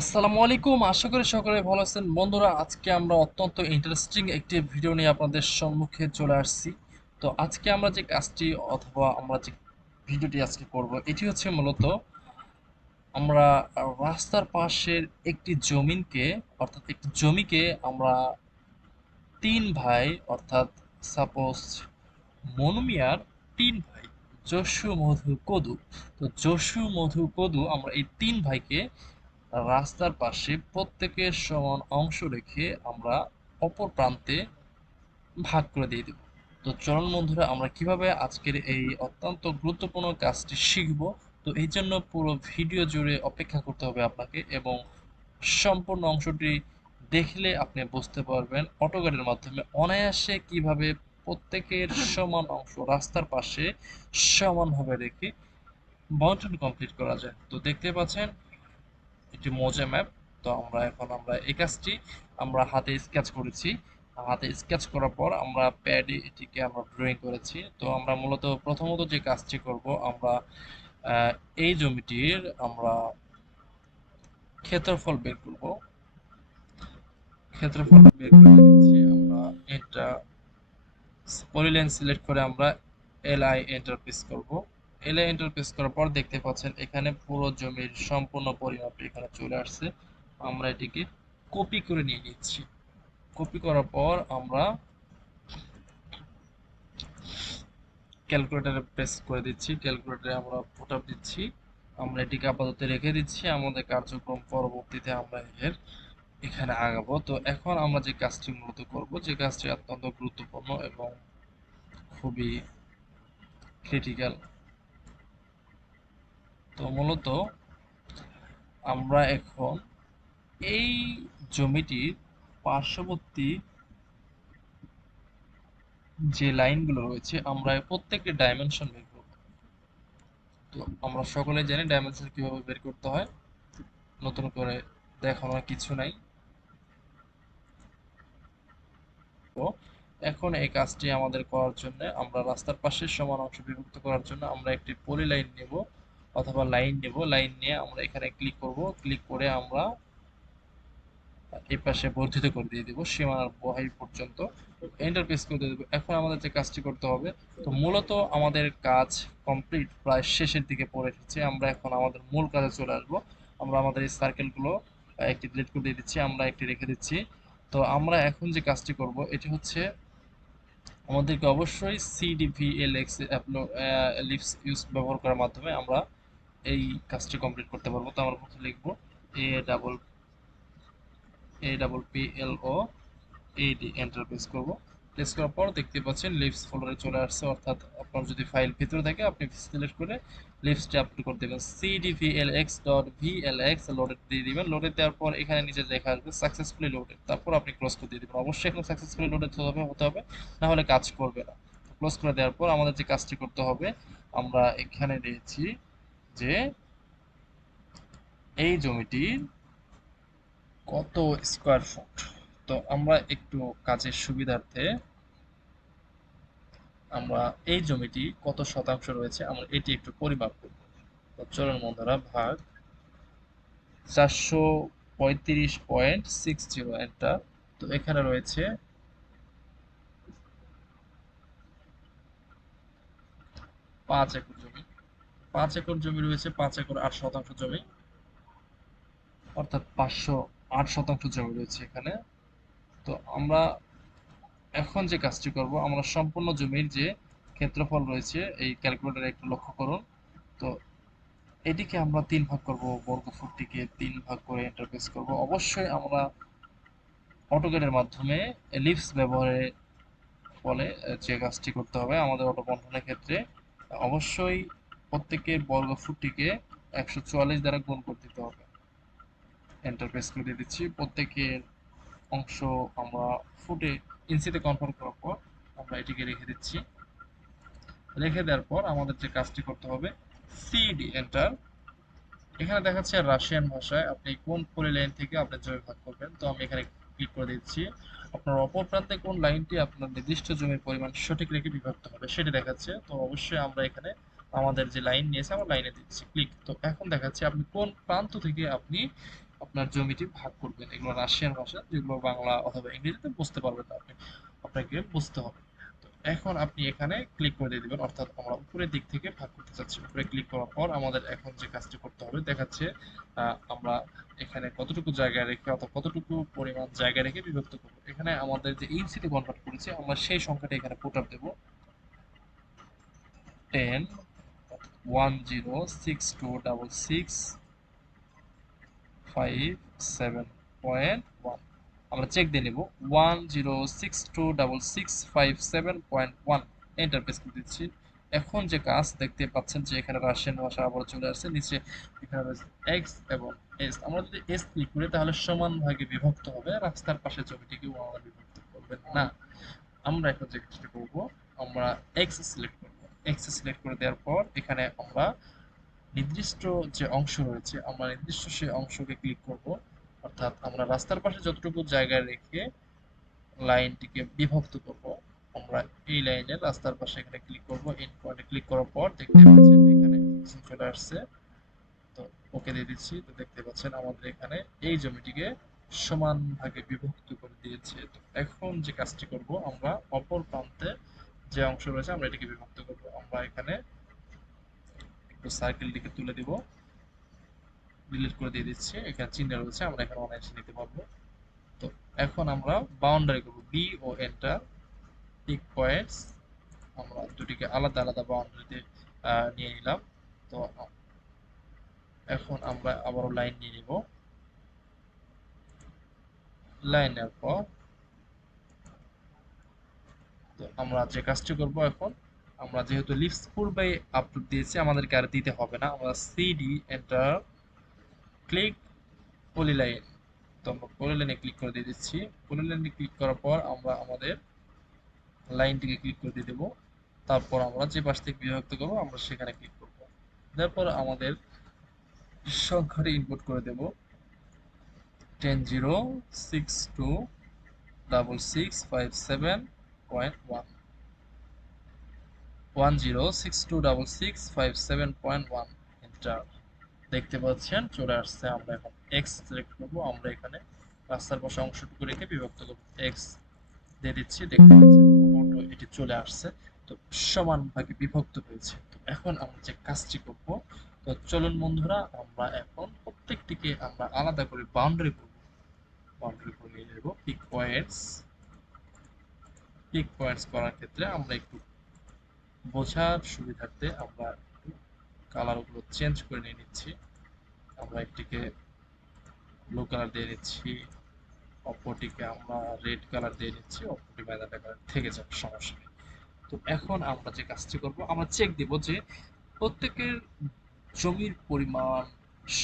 আসসালামু আলাইকুম, আশা করি সকলে ভালো আছেন। বন্ধুরা, আজকে আমরা অত্যন্ত ইন্টারেস্টিং একটি ভিডিও নিয়ে আপনাদের সম্মুখে চলে আসছি। তো আজকে আমরা যে কাজটি অথবা আমরা যে ভিডিওটি আজকে করব, এটি হচ্ছে মূলত আমরা রাস্তার পাশের একটি জমিনকে অর্থাৎ একটি জমিকে আমরা তিন ভাই অর্থাৎ সাপোজ মনু মিয়ার তিন ভাই জসু মধু কদু। তো জসু মধু কদু আমরা এই তিন ভাইকে রাস্তার পাশে প্রত্যেকের সমান অংশ রেখে আমরা অপর প্রান্তে ভাগ করে দিয়ে দেব। তো চলুন বন্ধুরা, আমরা কিভাবে আজকের এই অত্যন্ত গুরুত্বপূর্ণ কাজটি শিখব। তো এই জন্য পুরো ভিডিও জুড়ে অপেক্ষা করতে হবে আপনাকে, এবং সম্পূর্ণ অংশটি দেখলে আপনি বুঝতে পারবেন অটোক্যাডের মাধ্যমে অনায়াসে কিভাবে প্রত্যেকের সমান অংশ রাস্তার পাশে সমানভাবে রেখে বন্টন কমপ্লিট করা যায়। তো দেখতে পাচ্ছেন একটি মোজা ম্যাপ। তো আমরা এই কাজটি আমরা হাতে স্কেচ করেছি। হাতে স্কেচ করার পর আমরা প্যাডে এটিকে আমরা ড্রয়িং করেছি। তো আমরা মূলত প্রথমত যে কাজটি করব, আমরা আহ, এই জমিটির আমরা ক্ষেত্রফল বের করব। ক্ষেত্রফল বের করে নিচ্ছি আমরা। এটা পলিলাইন সিলেক্ট করে আমরা এলআই এন্টার প্রেস করব। এলআই এন্টার প্রেস করার পর দেখতে পাচ্ছেন এখানে পুরো জমির সম্পূর্ণ পরিমাপ এখানে চলে আসছে। আমরা এটিকে কপি করে নিয়ে নিচ্ছি। কপি করার পর আমরা ক্যালকুলেটরে প্রেস করে দিচ্ছি। ক্যালকুলেটরে আমরা ফুটআপ দিচ্ছি। আমরা এটিকে আপাতত রেখে দিচ্ছি। আমাদের কার্যক্রম পরবর্তীতে আমরা এর এখানে আগাবো। তো এখন আমরা যে কাজটি মূলত করব, যে কাজটি অত্যন্ত গুরুত্বপূর্ণ এবং খুবই ক্রিটিক্যাল। তো মূলত আমরা এখন এই জমিটির পার্শ্ববর্তী যে লাইনগুলো রয়েছে আমরা প্রত্যেকটি ডাইমেনশন বের করব। তো আমরা সকলে জানি ডাইমেনশন কিভাবে বের করতে হয়, নতুন করে দেখানোর কিছু নাই। তো এখন এই কাজটি আমাদের করার জন্য আমরা রাস্তার পাশে সমান অংশ বিভক্ত করার জন্য আমরা একটি পলি লাইন নেব অথবা লাইন নেব। লাইন নিয়ে আমরা এখানে ক্লিক করব। ক্লিক করে আমরা এই পাশে বর্ধিত করে দিয়ে দেবো সীমানার বহির পর্যন্ত। এন্টার প্রেস করে দিয়ে দেবো। এখন আমাদের যে কাজটি করতে হবে, তো মূলত আমাদের কাজ কমপ্লিট, প্রায় শেষের দিকে পড়ে এসেছে। আমরা এখন আমাদের মূল কাজে চলে আসবো। আমরা আমাদের এই সার্কেলগুলো একটি ডিলিট করে দিয়ে দিচ্ছি, আমরা একটি রেখে দিচ্ছি। তো আমরা এখন যে কাজটি করব এটি হচ্ছে আমাদেরকে অবশ্যই সিডিভিএলএক্স এলিপস ইউজ ব্যবহার করার মাধ্যমে আমরা এই কাজটি কমপ্লিট করতে পারবো। তো আমরা প্রথমে লিখবো এ double APPLO AD, enter press করব। প্রেস করার পর দেখতে পাচ্ছেন লিভস ফোল্ডারে চলে আসছে। অর্থাৎ আপনার যদি ফাইল ভিতরে থাকে আপনি সিলেক্ট করে লিভসটি আপলোড করে দেবেন। cdvlx.vlx লোডেড দিয়ে দিবেন। লোডেড দেওয়ার পর এখানে নিচে লেখা আসবে সাকসেসফুলি লোডেড, তারপর আপনি ক্লোজ করে দিয়ে দিবেন। অবশ্যই এখানে সাকসেসফুলি লোডেড হতে হবে, না হলে কাজ করবে না। ক্লোজ করে দেওয়ার পর আমাদের যে কাজটি করতে হবে, আমরা এখানে দিয়েছি যে এই জমিটির কত স্কোয়ার ফুট। তো আমরা একটু কাজের সুবিধার্থে আমরা এই জমিটি কত শতাংশ রয়েছে আমরা এটি একটু পরিমাপ করব। তো চলুন বন্ধুরা, ভাগ 435.60 এন্টার। তো এখানে রয়েছে 5 একর জমি। 5 একর জমি রয়েছে, 5 একর 8 শতাংশ জমি, অর্থাৎ 508 শতাংশ জমি রয়েছে এখানে। তো আমরা এখন যে কাজটি করব, আমরা সম্পূর্ণ জমির যে ক্ষেত্রফল রয়েছে এই ক্যালকুলেটরে একটু লক্ষ্য করুন। তো এটিকে আমরা 3 ভাগ করব, বর্গফুটটিকে 3 ভাগ করে ইন্টারফেস করব। অবশ্যই আমরা অটোক্যাডের মাধ্যমে এলিপস ব্যবহারের ফলে যে কাজটি করতে হবে আমাদের অটো বন্ধনের ক্ষেত্রে, অবশ্যই প্রত্যেকের বর্গফুটটিকে 144 দ্বারা গুণ করে দিতে হবে। ইন্টারফেস করে দিয়ে দিচ্ছি। প্রত্যেকের অংশ আমরা ফুটে ইঞ্চিতে কনভার্ট করার পর আমরা এটিকে রেখে দিচ্ছি। রেখে দেওয়ার পর আমাদের যে কাজটি করতে হবে, সিডি এন্টার। এখানে দেখাচ্ছে রাশিয়ান ভাষায় আপনি কোন পলিলাইন থেকে আপনার জমি ভাগ করবেন। তো আমি এখানে ক্লিক করে দিচ্ছি। আপনার অপর প্রান্তে কোন লাইনটি আপনার নির্দিষ্ট জমির পরিমাণ সঠিক রেখে বিভক্ত হবে সেটি দেখাচ্ছে। তো অবশ্যই আমরা এখানে আমাদের যে লাইন নিয়েছে আমরা লাইনে দিচ্ছি ক্লিক। তো এখন দেখাচ্ছে আপনি কোন প্রান্ত থেকে আপনি আপনার জমিটি ভাগ করবেন। এগুলো রাশিয়ান ভাষা, যেগুলো বাংলা অথবা ইংরেজিতে বুঝতে পারবেন না আপনি, আপনাকে বুঝতে হবে। তো এখন আপনি এখানে ক্লিক করে দিয়ে দিবেন, অর্থাৎ আমরা উপরের দিক থেকে ভাগ করতে চাচ্ছি। উপরে ক্লিক করার পর আমাদের এখন যে কাজটি করতে হবে দেখাচ্ছে, আমরা এখানে কতটুকু জায়গা রেখে অথবা কতটুকু পরিমাণ জায়গা রেখে বিভক্ত করব। এখানে আমাদের যে ইঞ্চিতে কনভার্ট করেছি আমরা সেই সংখ্যাটা এখানে পুট আপ দেবো 10 10626657.1 আমরা চেক দিয়ে নেব 10626657.1 এন্টার প্রেস করে দিচ্ছি। এখন যে কাজ দেখতে পাচ্ছেন যে এখানে রাশিয়ান ভাষা আবার চলে আসছে, নিচে এখানে রয়েছে এক্স এবং এস। আমরা যদি এস ক্লিক করি তাহলে সমান ভাগে বিভক্ত হবে, রাস্তার পাশে জমিটিকে ওরা বিভক্ত করবেন না। আমরা এখন যে কাজটা করব, আমরা এক্স সিলেক্ট করব। এক্স সিলেক্ট করে দেওয়ার পর এখানে আমরা নির্দিষ্ট যে অংশ রয়েছে আমরা নির্দিষ্ট সেই অংশকে ক্লিক করব, অর্থাৎ আমরা রাস্তার পাশে যতটুকু জায়গা রেখে লাইনটিকে বিভক্ত করব, আমরা এই লাইনে রাস্তার পাশে এখানে ক্লিক করব। এন্ড পয়েন্টে ক্লিক করার পর দেখতে পাচ্ছেন এখানে চলে আসছে। তো ওকে দিয়ে দিচ্ছি। তো দেখতে পাচ্ছেন আমাদের এখানে এই জমিটিকে সমান ভাগে বিভক্ত করে দিয়েছে। তো এখন যে কাজটি করব, আমরা অপর প্রান্তে যে অংশ রয়েছে আমরা এটিকে বিভক্ত করব। আমরা এখানে একটু সার্কেলটিকে তুলে দিব, ডিলিট করে দিয়ে দিচ্ছি। এখানে চিহ্ন রয়েছে, আমরা এখানে অনায়াসে নিতে পারবো। তো এখন আমরা বাউন্ডারি করব, বি ও এন্টার পিক পয়েন্টস, আমরা দুটিকে আলাদা আলাদা বাউন্ডারিতে নিয়ে নিলাম। তো এখন আমরা আবারও লাইন নিয়ে নিব। লাইনের পর তো আমরা যে কাজটি করব, এখন আমরা যেহেতু লিভস পূর্বে আপলোড দিয়েছি আমাদেরকে আর দিতে হবে না। আমরা সিডি এন্টার ক্লিক পলিলাইন, তো আমরা পলিলাইনে ক্লিক করে দিয়ে দিচ্ছি। পলিলাইনে ক্লিক করার পর আমরা আমাদের লাইনটিকে ক্লিক করে দিয়ে দেবো। তারপর আমরা যে পাশ থেকে বিভক্ত করবো আমরা সেখানে ক্লিক করবো। তারপর আমাদের সংখ্যাটি ইনপুট করে দেব 10.0626657.1 10.626657.1 এন্টার। দেখতে পাচ্ছেন চলে আসছে। আমরা এখন এক্স সিলেক্ট করবো, আমরা এখানে রাস্তার পাশে অংশটুকু রেখে বিভক্ত করবো, এক্স দিয়ে দিচ্ছি। দেখতে পাচ্ছেন এটি চলে আসছে। তো সমান ভাগে বিভক্ত হয়েছে। তো এখন আমরা যে কাজটি করব, তো চলুন বন্ধুরা আমরা এখন প্রত্যেকটিকে আমরা আলাদা করে বাউন্ডারি করব। বাউন্ডারি করে নেব পিক পয়েন্টস করার ক্ষেত্রে আমরা একটু বোঝার সুবিধার্থে আমরা একটু কালারগুলো চেঞ্জ করে নিয়ে নিচ্ছি। আমরা একটিকে ব্লু কালার দিয়ে নিচ্ছি, অপরটিকে আমরা রেড কালার দিয়ে নিচ্ছি, অপরটি মেজেন্টা কালার থেকে যাবে, সমস্যা নেই। তো এখন আমরা যে কাজটি করব, আমরা চেক দিব যে প্রত্যেকের জমির পরিমাণ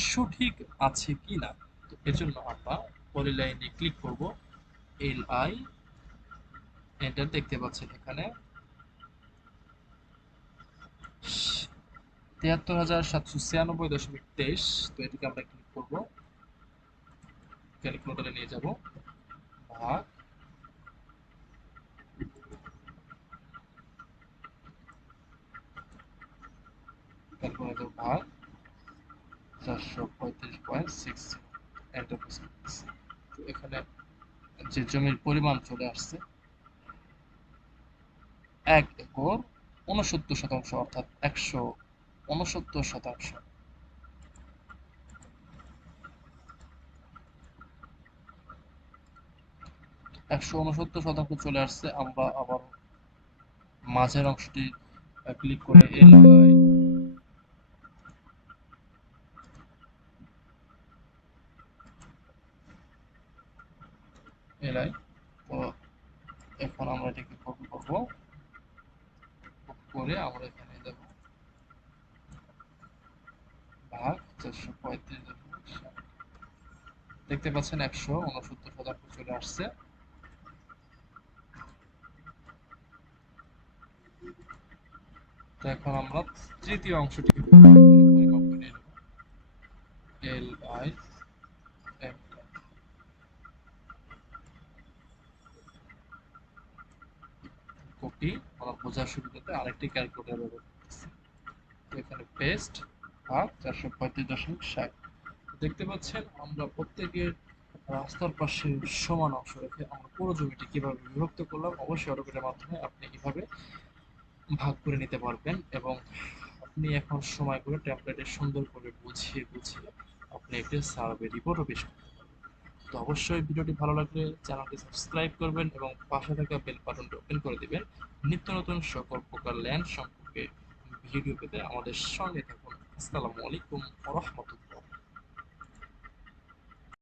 সঠিক আছে কি না। তো এজন্য আমরা পলিলাইনে ক্লিক করব, এল আই এন্টার। দেখতে পাচ্ছেন এখানে ৭৩,৭৯৬.২৩। তো এটিকে আমরা ক্লিক করব, ক্যালকুলেটরে নিয়ে যাব, ভাগ ক্যালকুলেটর ভাগ 435.60 এন্টার প্রেস করতেছি। তো এখানে যে জমির পরিমাণ চলে আসছে ১ একর ৬৯%, অর্থাৎ ১৬৯%। ১৬৯% চলে আসছে। আমরা আবার মাঝের অংশটি ক্লিক করে এল আই তো এখন আমরা এটাকে কপি করব, করে আমরা এখানে দেব ভাগ 435.60। দেখতে পাচ্ছেন ১৬৯% চলে আসছে। তো এখন আমরা তৃতীয় অংশটিকে পরিমাপ করে নেব, এল আই কপি। আমরা বোঝার সুবিধাতে আরেকটি ক্যালকুলেটর ব্যবহার করতেছি। তো এখানে পেস্ট ভাগ 435.60। দেখতে পাচ্ছেন আমরা প্রত্যেকের রাস্তার পাশে সমান অংশ রেখে আমরা পুরো জমিটি কিভাবে বিভক্ত করলাম। অবশ্যই অটোকেটের মাধ্যমে আপনি এভাবে ভাগ করে নিতে পারবেন এবং আপনি এখন সময় করে ট্যাবলেটে সুন্দর করে বুঝিয়ে গুছিয়ে আপনি একটি সার্ভে রিপোর্টও পেশ করতে পারবেন। তো অবশ্যই ভিডিওটি ভালো লাগলে চ্যানেলটি সাবস্ক্রাইব করবেন এবং পাশে থাকা বেল বাটনটি ওপেন করে দিবেন। নিত্য নতুন সকল প্রকার ল্যান্ড সম্পর্কে ভিডিও পেতে আমাদের সঙ্গে থাকুন। আসসালামু আলাইকুম ওয়া রাহমাতুল্লাহ।